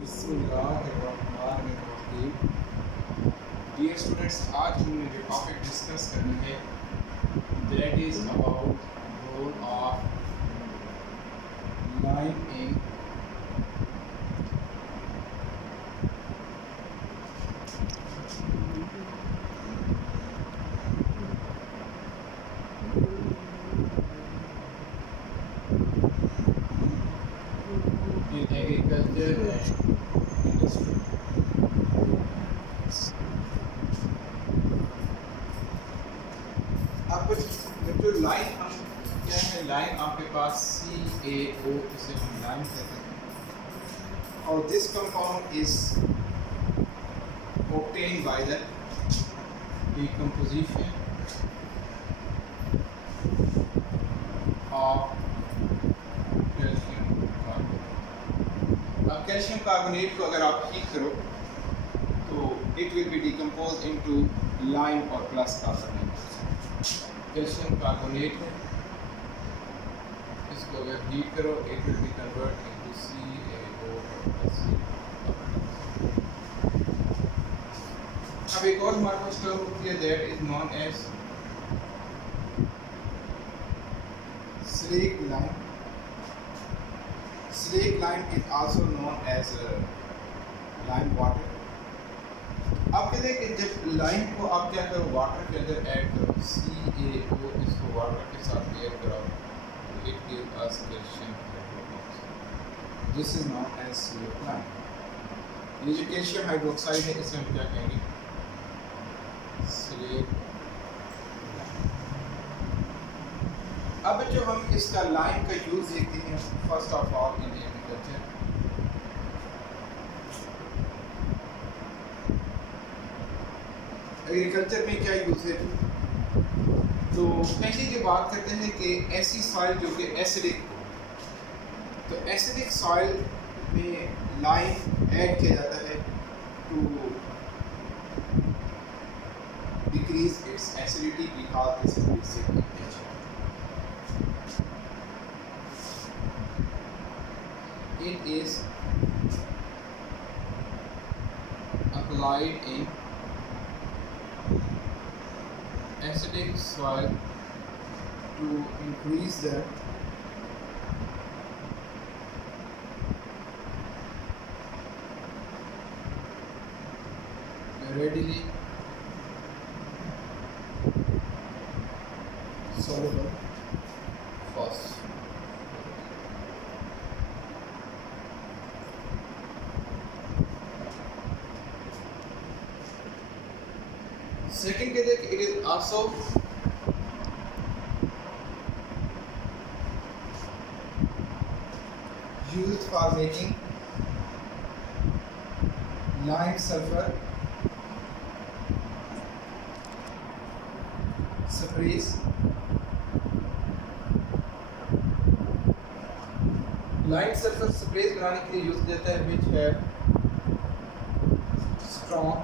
बिस्मिल्लाहिर्रहमानिर्रहीम। Dear students, आज हमने जो टॉपिक डिस्कस करना है that is about role of line in agriculture and industry. अब जो लाइन हम क्या है, लाइन आपके पास CaO, इसे हम लाइन कहते हैं, और this compound is obtained by the decomposition of calcium carbonate। अब कैल्शियम कार्बोनेट को अगर आप हीट करो तो it will be decompose into lime और प्लस कार्बोनेट। कैल्शियम कार्बोनेट है, इसको अगर हीट करो it will be convert into CaO plus. अब एक और हमारे पास टर्म होती है that is known as slake line. Slake line is also known as lime water. अब कहते हैं कि जब लाइम को आप क्या करो, वाटर के अंदर ऐड करो, CaO, इसको वाटर के साथ रिएक्ट कराओ, it give us calcium hydroxide. This is known as slake line. ये जो कैल्शियम हाइड्रोक्साइड है इसे हम क्या कहेंगे, स्लेक। अब जो हम इसका लाइन का यूज देखते हैं, first of all in agriculture, agriculture में क्या यूज है, तो पहले की बात करते हैं कि ऐसी सॉइल जो कि एसिडिक हो, तो एसिडिक सॉइल में लाइम ऐड किया जाता है to decrease its acidity because this is basic in nature. It is applied in acidic soil to increase the readily soluble phosphorus। Second कहते हैं कि it is also used for making lime sulfur sprays। Lime sulphur sprays बनाने के लिए यूज किया जाता है विच है स्ट्रॉन्ग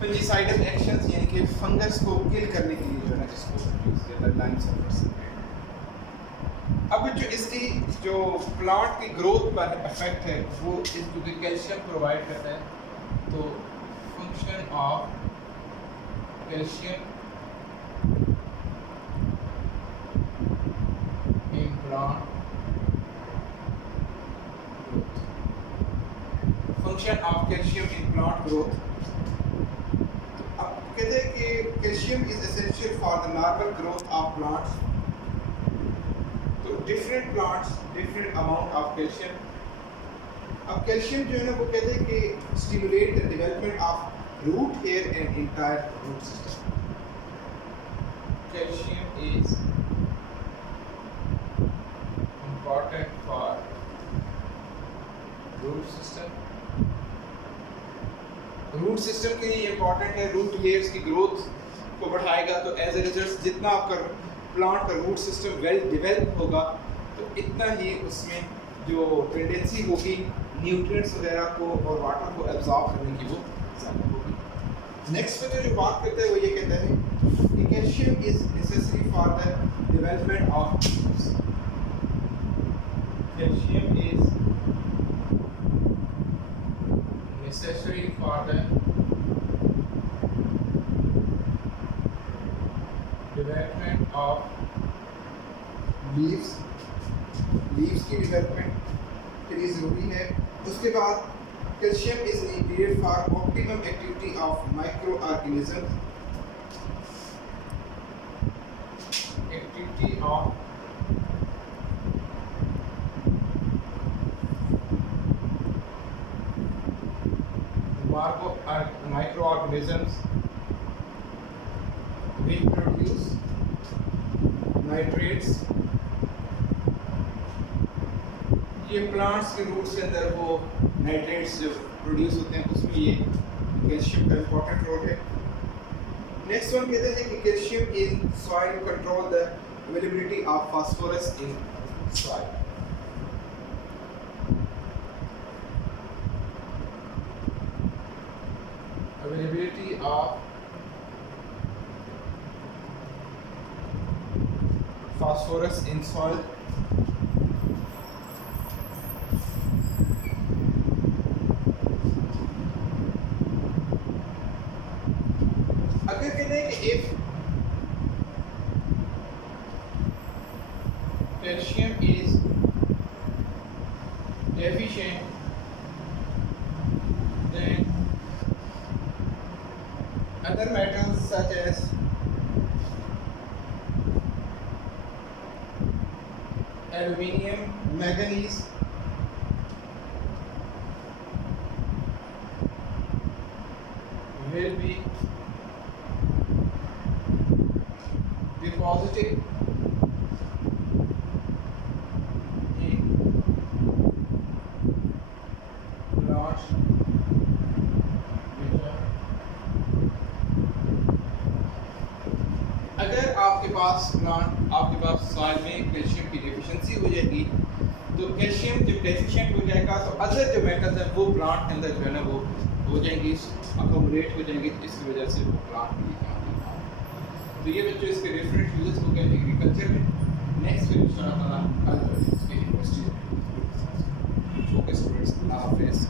फंजीसाइडल एक्शंस, यानी कि फंगस को किल करने के लिए जो है ना इसको यूज किया जाता है लाइम सल्फर स्प्रे। अब जो इसकी जो प्लांट की ग्रोथ पर इफेक्ट है वो इस क्योंकि कैल्शियम प्रोवाइड करता है, तो function of calcium in plant growth. Function of calcium in plant growth. अब कहते हैं कि calcium is essential for the normal growth of plants. Different plants different amount of calcium. अब कैल्शियम जो है ना वो कहते हैं कि stimulate the development of root hair and entire root system. Calcium is important for root system. Root system के लिए इंपॉर्टेंट है, रूट हेयर्स की ग्रोथ को बढ़ाएगा, तो एज ए रिजल्ट जितना आपका प्लांट का रूट सिस्टम वेल डेवलप होगा तो इतना ही उसमें जो टेंडेंसी होगी न्यूट्रिएंट्स वगैरह को और वाटर को एब्जॉर्ब करने की वो ज़्यादा होगी। नेक्स्ट पे जो बात करते हैं वो ये कहता है कि calcium is necessary for the development of calcium is necessary for the development of leaves की डेवलपमेंट के लिए ज़रूरी है। उसके बाद calcium is needed for optimum activity of micro organism activity of micro organisms will produce nitrates। ये प्लांट्स के रूट्स के अंदर वो नाइट्रेट्स जो प्रोड्यूस होते हैं उसमें ये कैल्शियम का इम्पोर्टेंट रोल है। नेक्स्ट वन कहते हैं कि calcium in soil control the availability of phosphorus in soil. Availability of phosphorus in soil। अगर कहते हैं कि if calcium is deficient then other metals such as aluminium, manganese will be deposited in large meter। अगर आपके पास सॉइल में कैल्शियम की डेफिशिएंसी हो जाएगी तो कैल्शियम जब डेफिशिएंट हो जाएगा तो अदर जो मेटल्स हैं वो प्लांट के अंदर जो है ना वो हो जाएंगी, अकोमोडेट हो जाएंगी, तो इसकी वजह से वो प्लांट के लिए काम नहीं। तो ये बच्चों इसके डिफरेंट यूजेस हो गए एग्रीकल्चर में। नेक्स्ट फिर इंशाल्लाह कल इसके यूनिवर्सिटी में ओके स्टूडेंट्स, अल्लाह हाफिज़।